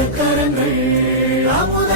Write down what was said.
அமுத கரங்கள்